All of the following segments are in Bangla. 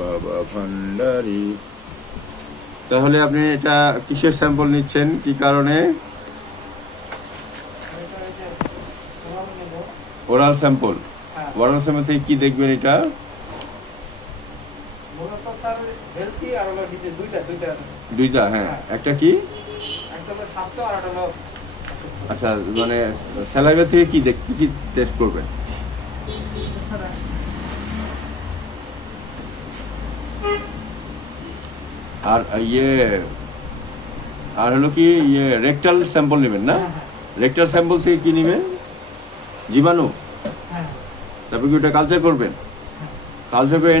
বাবা ভান্ডারি। তাহলে আপনি এটা কিসের স্যাম্পল নিচ্ছেন, কি কারণে? Oral sample. ওরাল স্যাম্পল থেকে কি দেখবেন এটা? দুইটা, হ্যাঁ। একটা কি? আচ্ছা, মানে স্যালাইভা থেকে কি কি টেস্ট করবেন? আর আর হলো কি রেকটাল স্যাম্পল নেবেন না? রেকটাল স্যাম্পল থেকে কি নেবেন? জীবাণু। তারপর কি ওটা কালচার করবেন? কালচার করে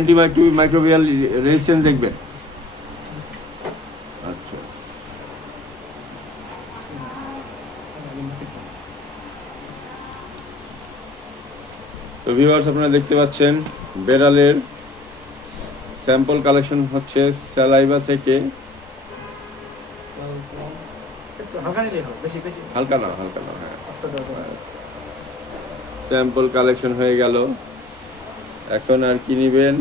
মাইক্রোবিয়াল রেজিস্ট্যান্স দেখবেন। আচ্ছা, তো ভিউয়ার্স আপনারা দেখতে পাচ্ছেন বেড়ালের স্যাম্পল কালেকশন হচ্ছে স্যালাইভা থেকে। হালকা না, হ্যাঁ। স্যাম্পল কালেকশন হয়ে গেল। এখন আর কি নিবেন?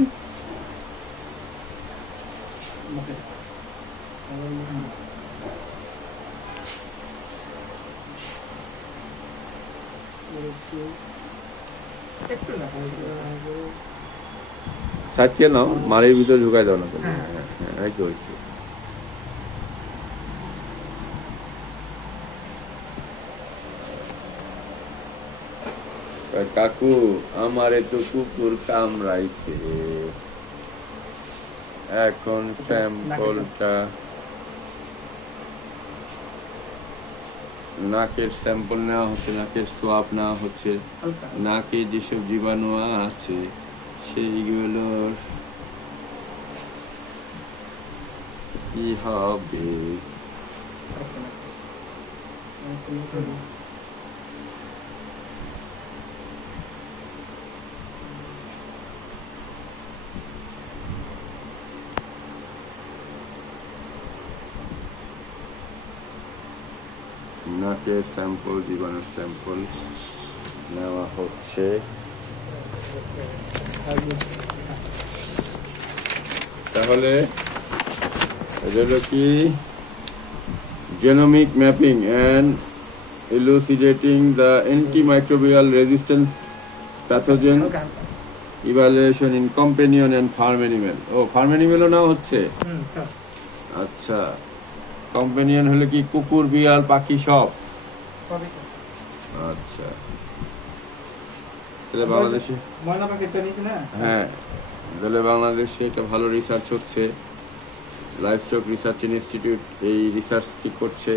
সাইটিয়ে নাও, মাড়ির ভিতরে ঢুকাই দাও না। হ্যাঁ, কি হয়েছে? কাকু, আমারে তো কুকুর কামড়াইছে। এখন স্যাম্পলটা নাকের স্যাম্পল নেওয়া হচ্ছে, নাকের সোয়াব নেওয়া হচ্ছে। নাকে যেসব জীবাণু আছে সেইগুলোর কি হবে? নাকের স্যাম্পল, জীবাণুর স্যাম্পল নেওয়া হচ্ছে। তাহলে এগুলো কি genomic mapping and elucidating the antimicrobial resistance pathogen evaluation in companion and farm animal. ও, ফার্ম অ্যানিমেলও নাও হচ্ছে। আচ্ছা, কম্পেনিয়ন হলো কি কুকুর, বিড়াল, পাখি সব? আচ্ছা, তাহলে বাংলাদেশে, হ্যাঁ, তাহলে বাংলাদেশে এটা ভালো রিসার্চ হচ্ছে। লাইভস্টক রিসার্চ ইনস্টিটিউট এই রিসার্চটি করছে।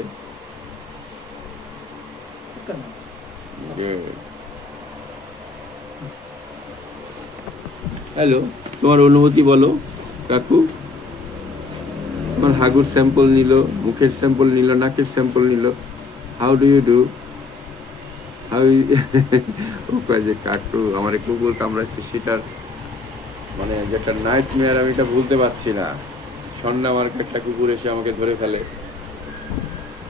হ্যালো, তোমার অনুভূতি বলো কাকু। তোমার হাগুর স্যাম্পল নিল, মুখের স্যাম্পল নিল, নাকের স্যাম্পল নিল। How do you do? ও কয় যে কাকু আমার কুকুর কামড়াচ্ছে, সেটার মানে যেটা নাইট মেয়ার, আমি এটা ভুলতে পারছি না। সন্ধ্যা আমার একটা কুকুর এসে আমাকে ধরে ফেলে।